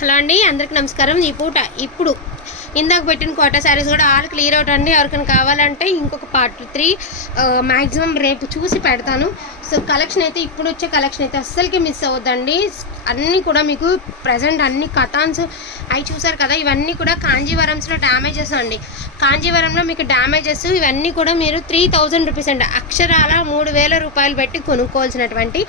Hello అండి అందరికి నమస్కారం. ఈ పూట ఇప్పుడు ఇందాక పెట్టిన కోట శారీస్ కూడా ఆల్ క్లియర్ అవుట్ అండి ఎవరికైనా కావాలంటే ఇంకొక పార్ట్ త్రీ మ్యాక్సిమం రేపు చూసి పెడతాను. సో కలెక్షన్ అయితే ఇప్పుడు వచ్చే కలెక్షన్ అయితే అస్సలకి మిస్ అవ్వద్దండి. అన్నీ కూడా మీకు ప్రజెంట్ అన్ని కథాన్స్ అవి చూసారు కదా ఇవన్నీ కూడా కాంజీవరంస్లో డ్యామేజెస్ అండి. కాంజీవరంలో మీకు డ్యామేజెస్ ఇవన్నీ కూడా మీరు త్రీ థౌజండ్ రూపీస్ అండి. అక్షరాల మూడు వేల రూపాయలు పెట్టి కొనుక్కోవాల్సినటువంటి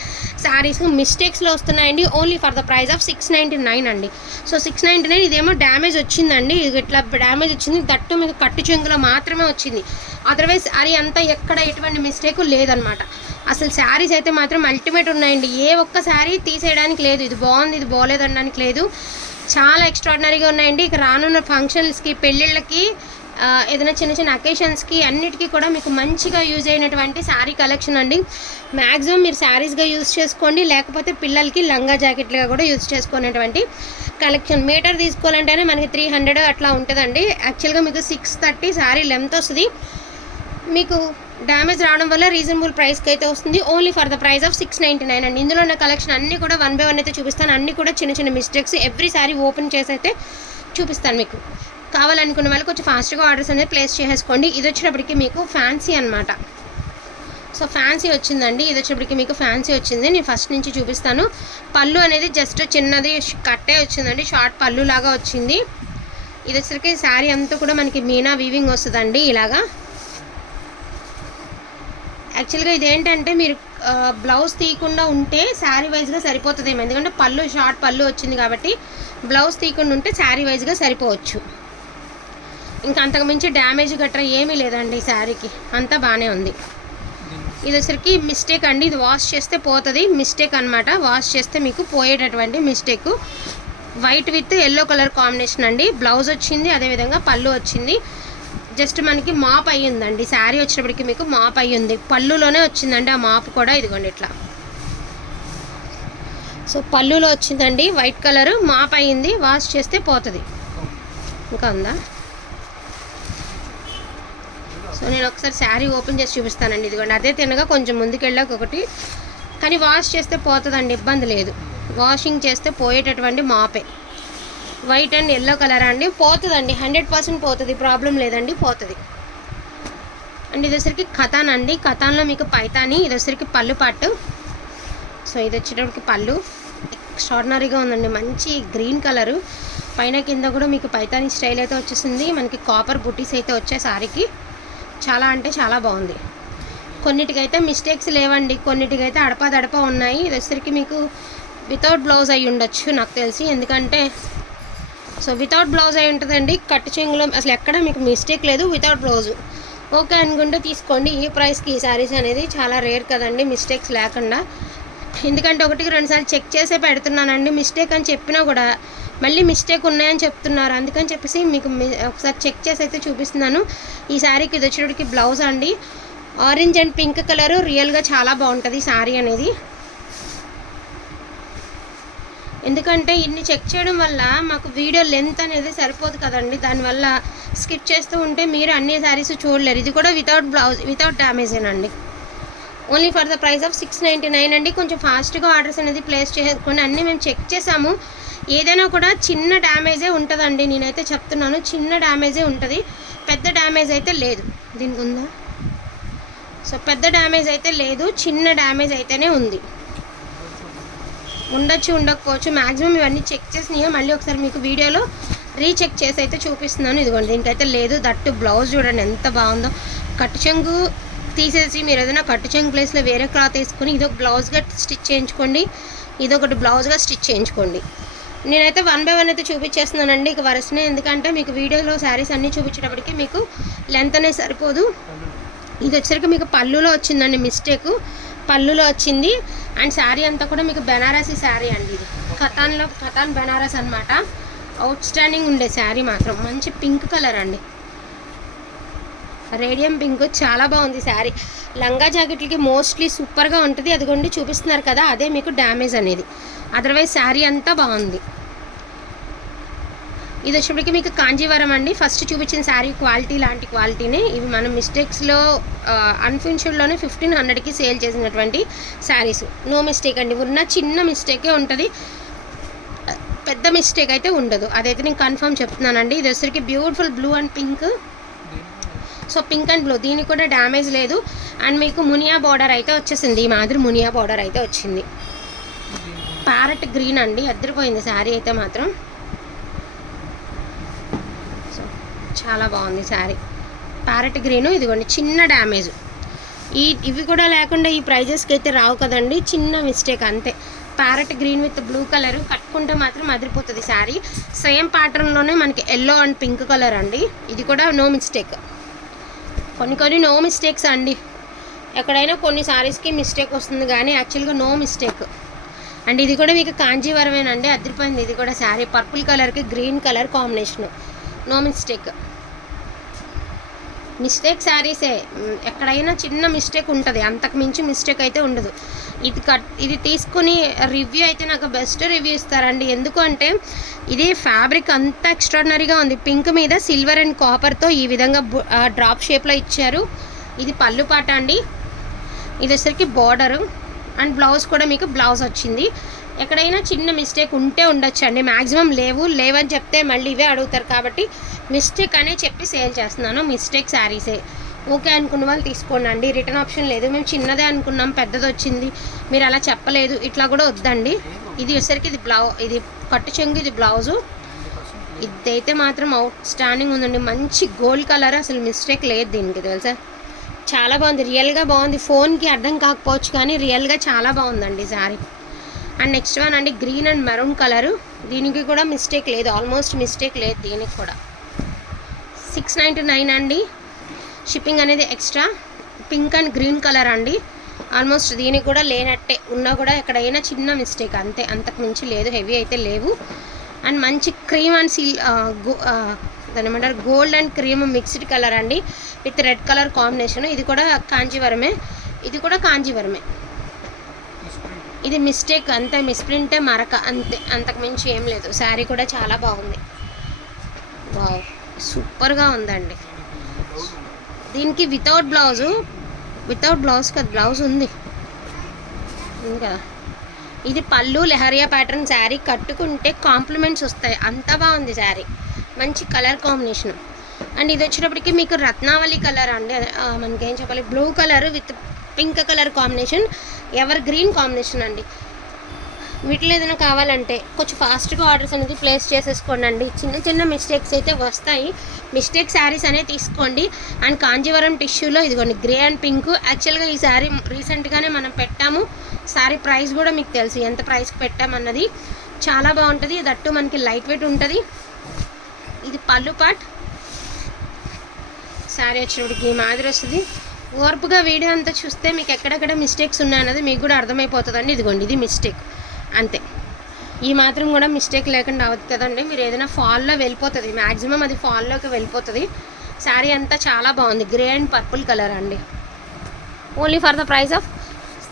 శారీస్ మిస్టేక్స్లో వస్తున్నాయండి. Only for the price of six ninety nine అండి. సో సిక్స్ నైంటీ నైన్ ఇదేమో డ్యామేజ్ వచ్చిందండి. ఇది ఇట్లా డ్యామేజ్ వచ్చింది. దట్టు మీకు కట్టు చెంగులో మాత్రమే వచ్చింది. అదర్వైజ్ అది అంతా ఎక్కడ ఎటువంటి మిస్టేక్ లేదనమాట అసలు శారీస్ అయితే మాత్రం అల్టిమేట్ ఉన్నాయండి. ఏ ఒక్క శారీ తీసేయడానికి లేదు. ఇది బాగుంది ఇది బాగోలేదు అనడానికి లేదు. చాలా ఎక్స్ట్రాడినరీగా ఉన్నాయండి. ఇక రానున్న ఫంక్షన్స్కి పెళ్ళిళ్ళకి ఏదైనా చిన్న చిన్న అకేషన్స్కి అన్నిటికీ కూడా మీకు మంచిగా యూజ్ అయినటువంటి శారీ కలెక్షన్ అండి. మ్యాక్సిమం మీరు శారీస్గా యూజ్ చేసుకోండి లేకపోతే పిల్లలకి లంగా జాకెట్లుగా కూడా యూజ్ చేసుకునేటువంటి కలెక్షన్ మీటర్ తీసుకోవాలంటేనే మనకి త్రీ హండ్రెడ్ అట్లా ఉంటుందండి. యాక్చువల్గా మీకు సిక్స్ థర్టీ శారీ లెంత్ వస్తుంది. మీకు డ్యామేజ్ రావడం వల్ల రీజనబుల్ ప్రైస్కి అయితే వస్తుంది. Only for the price of six ninety nine అండి. ఇందులో ఉన్న కలెక్షన్ అన్నీ కూడా వన్ బై వన్ అయితే చూపిస్తాను. అన్నీ కూడా చిన్న చిన్న మిస్టేక్స్ ఎవ్రీ సారీ ఓపెన్ చేసి అయితే చూపిస్తాను మీకు. కావాలనుకున్న వాళ్ళు కొంచెం ఫాస్ట్గా ఆర్డర్స్ అనేది ప్లేస్ చేసేసుకోండి. ఇది వచ్చేటప్పటికి మీకు ఫ్యాన్సీ అనమాట సో ఫ్యాన్సీ వచ్చిందండి. ఇది వచ్చినప్పటికీ మీకు ఫ్యాన్సీ వచ్చింది. నేను ఫస్ట్ నుంచి చూపిస్తాను. పళ్ళు అనేది జస్ట్ చిన్నది కట్టే వచ్చిందండి. షార్ట్ పళ్ళు లాగా వచ్చింది. ఇది వచ్చేసరికి శారీ అంతా కూడా మనకి మీనా వీవింగ్ వస్తుందండి ఇలాగా. యాక్చువల్గా ఇదేంటంటే మీరు బ్లౌజ్ తీయకుండా ఉంటే శారీ వైజ్గా సరిపోతుందేమో. ఎందుకంటే పళ్ళు షార్ట్ పళ్ళు వచ్చింది కాబట్టి బ్లౌజ్ తీయకుండా ఉంటే శారీ వైజ్గా సరిపోవచ్చు. ఇంకా అంతకుమించి డ్యామేజ్ గట్రా ఏమీ లేదండి ఈ శారీకి. అంతా బాగానే ఉంది. ఇది వచ్చరికి మిస్టేక్ అండి. ఇది వాష్ చేస్తే పోతుంది. మిస్టేక్ అనమాట వాష్ చేస్తే మీకు పోయేటటువంటి mistake. White with yellow colour combination అండి. బ్లౌజ్ వచ్చింది అదేవిధంగా పళ్ళు వచ్చింది. జస్ట్ మనకి మాప్ అయ్యిందండి. శారీ వచ్చినప్పటికి మీకు మాప్ అయ్యింది. పళ్ళులోనే వచ్చిందండి ఆ మాప్ కూడా. ఇదిగోండి ఇట్లా. సో పళ్ళులో వచ్చిందండి. వైట్ కలర్ మాప్ అయ్యింది. వాష్ చేస్తే పోతుంది. ఇంకా ఉందా? సో నేను ఒకసారి శారీ ఓపెన్ చేసి చూపిస్తానండి. ఇదిగోండి అదే తినగా కొంచెం ముందుకెళ్ళాక ఒకటి. కానీ వాష్ చేస్తే పోతుందండి ఇబ్బంది లేదు. వాషింగ్ చేస్తే పోయేటటువంటి మాపే. వైట్ అండ్ ఎల్లో కలర్ అండి. పోతుందండి హండ్రెడ్ పర్సెంట్ పోతుంది ప్రాబ్లం లేదండి పోతుంది. అండ్ ఇది వచ్చరికి కథాన్ అండి. కథాన్లో మీకు పైతాని ఇది వచ్చరికి పళ్ళు పట్టు సో ఇది వచ్చేటప్పటికి పళ్ళు. ఎక్స్ట్రాడినరీగా ఉందండి మంచి గ్రీన్ కలరు పైన కింద కూడా మీకు పైతాని స్టైల్ అయితే వచ్చేసింది. మనకి కాపర్ బుటీస్ అయితే వచ్చే సారీకి. చాలా అంటే చాలా బాగుంది. కొన్నిటికైతే మిస్టేక్స్ లేవండి. కొన్నిటికైతే అడపదడప ఉన్నాయి. ఇది మీకు వితౌట్ బ్లౌజ్ అయి ఉండొచ్చు నాకు తెలిసి. ఎందుకంటే సో వితౌట్ బ్లౌజ్ అయి ఉంటుందండి. కట్టు చెంగులో అసలు ఎక్కడ మీకు మిస్టేక్ లేదు వితౌట్ బ్లౌజ్ ఓకే అనుకుంటే తీసుకోండి. ఈ ప్రైస్కి ఈ శారీస్ అనేది చాలా రేర్ కదండి. మిస్టేక్స్ లేకుండా. ఎందుకంటే ఒకటికి రెండుసార్లు చెక్ చేసే పెడుతున్నానండి. మిస్టేక్ అని చెప్పినా కూడా మళ్ళీ మిస్టేక్ ఉన్నాయని చెప్తున్నారు. అందుకని చెప్పేసి మీకు మీ- ఒకసారి చెక్ చేసి అయితే చూపిస్తున్నాను. ఈ శారీకి ఇది వచ్చేటికి బ్లౌజ్ అండి. Orange and pink colour. రియల్గా చాలా బాగుంటుంది ఈ శారీ అనేది. ఎందుకంటే ఇన్ని చెక్ చేయడం వల్ల మాకు వీడియో లెంత్ అనేది సరిపోదు కదండి. దానివల్ల స్కిప్ చేస్తూ ఉంటే మీరు అన్ని శారీస్ చూడలేరు. ఇది కూడా without blouse without డ్యామేజేనండి only for the price of six ninety nine అండి. కొంచెం ఫాస్ట్గా ఆర్డర్స్ అనేది ప్లేస్ చేసుకోండి అన్నీ మేము చెక్ చేసాము. ఏదైనా కూడా చిన్న డ్యామేజే ఉంటుందండి. నేనైతే చెప్తున్నాను చిన్న డ్యామేజే ఉంటుంది. పెద్ద డ్యామేజ్ అయితే లేదు. దీనికి ఉందా? సో పెద్ద డ్యామేజ్ అయితే లేదు చిన్న డ్యామేజ్ అయితేనే ఉంది. ఉండొచ్చు ఉండకపోవచ్చు మ్యాక్సిమం ఇవన్నీ చెక్ చేసినాయో? మళ్ళీ ఒకసారి మీకు వీడియోలో రీచెక్ చేసి అయితే చూపిస్తున్నాను. ఇదిగోండి దీనికైతే లేదు. దట్టు బ్లౌజ్ చూడండి ఎంత బాగుందో. కట్ చెంగు తీసేసి మీరు ఏదైనా కట్టు చెంగు ప్లేస్లో వేరే క్లాత్ వేసుకొని ఇదొక బ్లౌజ్గా స్టిచ్ చేయించుకోండి. ఇదొకటి బ్లౌజ్గా స్టిచ్ చేయించుకోండి. నేనైతే వన్ బై వన్ అయితే చూపించేస్తున్నానండి. ఇక వరుసనే ఎందుకంటే మీకు వీడియోలో శారీస్ అన్నీ చూపించేటప్పటికి మీకు లెంత్ అనేది సరిపోదు. ఇది వచ్చరికి మీకు పళ్ళులో వచ్చిందండి మిస్టేక్ పళ్ళులో వచ్చింది. అండ్ శారీ అంతా కూడా మీకు బెనారసీ శారీ అండి ఇది. కథాన్లో కథాన్ బెనారస్ అనమాట అవుట్ స్టాండింగ్ ఉండే శారీ మాత్రం. మంచి పింక్ కలర్ అండి. రేడియం పింక్ చాలా బాగుంది శారీ. లంగా జాకెట్లకి మోస్ట్లీ సూపర్గా ఉంటుంది. అదిగోండి చూపిస్తున్నారు కదా అదే మీకు డ్యామేజ్ అనేది. అదర్వైజ్ శారీ అంతా బాగుంది. ఇది వచ్చేప్పటికి మీకు కాంజీవరం అండి. ఫస్ట్ చూపించిన శారీ క్వాలిటీ లాంటి క్వాలిటీనే. ఇవి మనం మిస్టేక్స్లో అన్ఫిన్షుడ్లోనే ఫిఫ్టీన్ హండ్రెడ్కి సేల్ చేసినటువంటి శారీస్. నో మిస్టేక్ అండి. ఉన్న చిన్న మిస్టేకే ఉంటుంది. పెద్ద మిస్టేక్ అయితే ఉండదు. అదైతే నేను కన్ఫర్మ్ చెప్తున్నానండి. ఇది వచ్చరికి beautiful blue and pink. So pink and blue దీనికి కూడా డ్యామేజ్ లేదు. అండ్ మీకు మునియా బార్డర్ అయితే వచ్చేసింది. ఈ మాదిరి మునియా బార్డర్ అయితే వచ్చింది. ప్యారెట్ గ్రీన్ అండి. అద్దరిపోయింది శారీ అయితే మాత్రం. సో చాలా బాగుంది శారీ. ప్యారెట్ గ్రీన్ ఇదిగోండి చిన్న డ్యామేజ్. ఈ ఇవి కూడా లేకుండా ఈ ప్రైజెస్కి అయితే రావు కదండి. చిన్న మిస్టేక్ అంతే. Parrot green with blue colour కట్టుకుంటే మాత్రం అదిరిపోతుంది శారీ. సేమ్ ప్యాటర్న్లోనే మనకి ఎల్లో అండ్ పింక్ కలర్ అండి. ఇది కూడా నో మిస్టేక్. కొన్ని కొన్ని నో మిస్టేక్స్ అండి. ఎక్కడైనా కొన్ని సారీస్కి మిస్టేక్ వస్తుంది కానీ యాక్చువల్గా నో మిస్టేక్ అండ్ ఇది కూడా మీకు కాంజీవరమేనండి అదిరిపోయింది. ఇది కూడా శారీ పర్పుల్ కలర్కి green colour combination no mistake mistake శారీసే ఎక్కడైనా చిన్న మిస్టేక్ ఉంటుంది. అంతకు మించి మిస్టేక్ అయితే ఉండదు. ఇది కట్ ఇది తీసుకుని రివ్యూ అయితే నాకు బెస్ట్ రివ్యూ ఇస్తారండి. ఎందుకు అంటే ఇది ఫ్యాబ్రిక్ అంత ఎక్స్ట్రాడినరీగా ఉంది. పింక్ మీద సిల్వర్ అండ్ కాపర్తో ఈ విధంగా డ్రాప్ షేప్లో ఇచ్చారు. ఇది పళ్ళు పాట అండి. ఇది వచ్చరికి బార్డరు అండ్ బ్లౌజ్ కూడా మీకు బ్లౌజ్ వచ్చింది. ఎక్కడైనా చిన్న మిస్టేక్ ఉంటే ఉండొచ్చు అండి మ్యాక్సిమం లేవు లేవని చెప్తే మళ్ళీ ఇవే అడుగుతారు కాబట్టి మిస్టేక్ అనే చెప్పి సేల్ చేస్తున్నాను. మిస్టేక్ శారీసే ఓకే అనుకున్న వాళ్ళు తీసుకోండి అండి రిటర్న్ ఆప్షన్ లేదు. మేము చిన్నదే అనుకున్నాం పెద్దది వచ్చింది మీరు అలా చెప్పలేదు. ఇట్లా కూడా వద్దండి. ఇది వచ్చేసరికి ఇది బ్లౌ ఇది కట్టు చెంగు ఇది బ్లౌజు. ఇదైతే మాత్రం అవుట్ స్టాండింగ్ ఉందండి. మంచి గోల్డ్ కలర్ అసలు మిస్టేక్ లేదు దీనికి తెలుసా? చాలా బాగుంది. రియల్గా బాగుంది. ఫోన్కి అర్థం కాకపోవచ్చు కానీ రియల్గా చాలా బాగుందండి సారీ అండ్ నెక్స్ట్ వన్ అండి గ్రీన్ అండ్ మెరూన్ కలరు దీనికి కూడా మిస్టేక్ లేదు. ఆల్మోస్ట్ మిస్టేక్ లేదు దీనికి కూడా. సిక్స్ నైంటీ నైన్ అండి. షిప్పింగ్ అనేది extra pink and green colour అండి. ఆల్మోస్ట్ దీనికి కూడా లేనట్టే. ఉన్నా కూడా ఎక్కడైనా చిన్న మిస్టేక్ అంతే. అంతకుమించి లేదు. హెవీ అయితే లేవు. అండ్ మంచి క్రీమ్ అండ్ సిల్ దాని ఏమంటారు? Gold and cream mixed colour అండి. విత్ రెడ్ కలర్ కాంబినేషన్ ఇది కూడా కాంజీవరమే ఇది కూడా కాంజీవరమే ఇది మిస్టేక్ అంతే. మిస్ప్రింటే మరక. అంతే. అంతకుమించి ఏం లేదు. శారీ కూడా చాలా బాగుంది. వావ్ సూపర్గా ఉందండి. దీనికి వితౌట్ బ్లౌజు వితౌట్ బ్లౌజ్ కదా బ్లౌజ్ ఉంది. ఉంది కదా ఇది పళ్ళు లెహరియా ప్యాటర్న్ శారీ కట్టుకుంటే కాంప్లిమెంట్స్ వస్తాయి. అంత బాగుంది శారీ మంచి కలర్ కాంబినేషన్ అండ్ ఇది వచ్చేటప్పటికి మీకు రత్నావళి కలర్ అండి. మనకేం చెప్పాలి? Blue colour with pink colour combination evergreen combination అండి. వీటిలో ఏదైనా కావాలంటే కొంచెం ఫాస్ట్గా ఆర్డర్స్ అనేది ప్లేస్ చేసేసుకోండి చిన్న చిన్న మిస్టేక్స్ అయితే వస్తాయి. మిస్టేక్ శారీస్ అనేది తీసుకోండి. అండ్ కాంజీవరం టిష్యూలో ఇదిగోండి గ్రే అండ్ పింక్. యాక్చువల్గా ఈ శారీ రీసెంట్గానే మనం పెట్టాము. శారీ ప్రైస్ కూడా మీకు తెలుసు ఎంత ప్రైస్కి పెట్టామన్నది. చాలా బాగుంటుంది. దట్టు మనకి లైట్ వెయిట్ ఉంటుంది. ఇది పళ్ళు పాట్ శారీ వచ్చినప్పటికి ఈ మాదిరి వస్తుంది. ఓర్పుగా వీడియో అంతా చూస్తే మీకు ఎక్కడెక్కడ మిస్టేక్స్ ఉన్నాయన్నది మీకు కూడా అర్థమైపోతుందండి. ఇదిగోండి ఇది మిస్టేక్. అంతే. ఈ మాత్రం కూడా మిస్టేక్ లేకుండా అవ్వదు కదండి. మీరు ఏదైనా ఫాల్లో వెళ్ళిపోతుంది. మ్యాక్సిమం అది ఫాల్లోకి వెళ్ళిపోతుంది. శారీ అంతా చాలా బాగుంది. గ్రే అండ్ పర్పుల్ కలర్ అండి. Only for the price of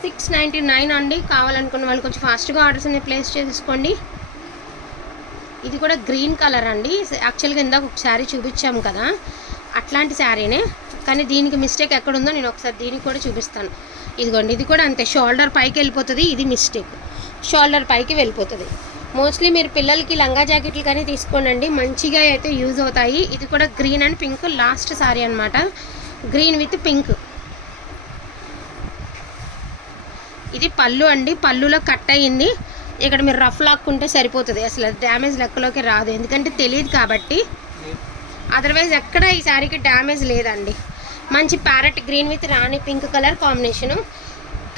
six ninety nine అండి. కావాలనుకున్న వాళ్ళు కొంచెం ఫాస్ట్గా ఆర్డర్స్ అన్ని ప్లేస్ చేసుకోండి. ఇది కూడా గ్రీన్ కలర్ అండి. యాక్చువల్గా ఇందాక ఒక శారీ చూపించాము కదా. అట్లాంటి శారీనే కానీ దీనికి మిస్టేక్ ఎక్కడుందో నేను ఒకసారి దీనికి కూడా చూపిస్తాను. ఇదిగోండి ఇది కూడా అంతే. షోల్డర్ పైకి వెళ్ళిపోతుంది. ఇది మిస్టేక్ షోల్డర్ పైకి వెళ్ళిపోతుంది. మోస్ట్లీ మీరు పిల్లలకి లంగా జాకెట్లు కానీ తీసుకోనండి. మంచిగా అయితే యూజ్ అవుతాయి. ఇది కూడా green and pink last sari అనమాట గ్రీన్ విత్ పింక్ ఇది పళ్ళు అండి. పళ్ళులో కట్ అయ్యింది. ఇక్కడ మీరు రఫ్ లాక్కుంటే సరిపోతుంది. అసలు డ్యామేజ్ లెక్కలోకి రాదు. ఎందుకంటే తెలియదు కాబట్టి. అదర్వైజ్ ఎక్కడ ఈ శారీకి డ్యామేజ్ లేదండి. మంచి parrot green with rani pink colour combination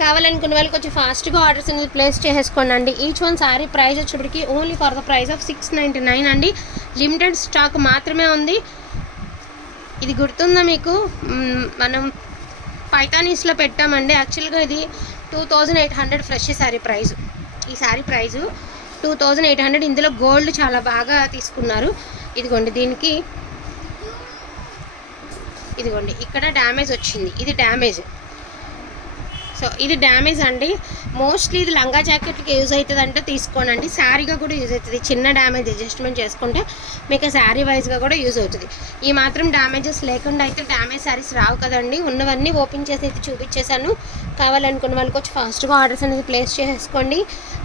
కావాలనుకున్న వాళ్ళు కొంచెం ఫాస్ట్గా ఆర్డర్స్ అనేది ప్లేస్ చేసేసుకోండి అండి ఈచ్ వన్ శారీ ప్రైస్ వచ్చేప్పటికి only for the price of six ninety nine అండి. లిమిటెడ్ స్టాక్ మాత్రమే ఉంది. ఇది గుర్తుందా మీకు? మనం పైతానీస్లో పెట్టామండి. యాక్చువల్గా ఇది two thousand eight hundred fresh sari price ఈ sari price two thousand eight hundred ఇందులో గోల్డ్ చాలా బాగా తీసుకున్నారు. ఇదిగోండి దీనికి ఇదిగోండి ఇక్కడ డ్యామేజ్ వచ్చింది. ఇది డ్యామేజ్ సో ఇది డ్యామేజ్ అండి. మోస్ట్లీ ఇది లంగా జాకెట్కి యూజ్ అవుతుంది అంటే తీసుకోనండి. శారీగా కూడా యూజ్ అవుతుంది. చిన్న డ్యామేజ్ అడ్జస్ట్మెంట్ చేసుకుంటే మీకు శారీ వైజ్గా కూడా యూజ్ అవుతుంది. ఈ మాత్రం డ్యామేజెస్ లేకుండా అయితే డ్యామేజ్ శారీస్ రావు కదండి. ఉన్నవన్నీ ఓపెన్ చేసి అయితే చూపించేశాను. కావాలనుకున్న వాళ్ళకి వచ్చి ఫాస్ట్గా ఆర్డర్స్ అనేది ప్లేస్ చేసుకోండి.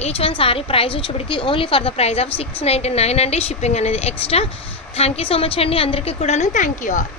ఈచ్ వన్ శారీ ప్రైస్ వచ్చేప్పటికి only for the price of six ninety nine అండి. షిప్పింగ్ అనేది extra thank you so much అండి. అందరికీ కూడాను. Thank you all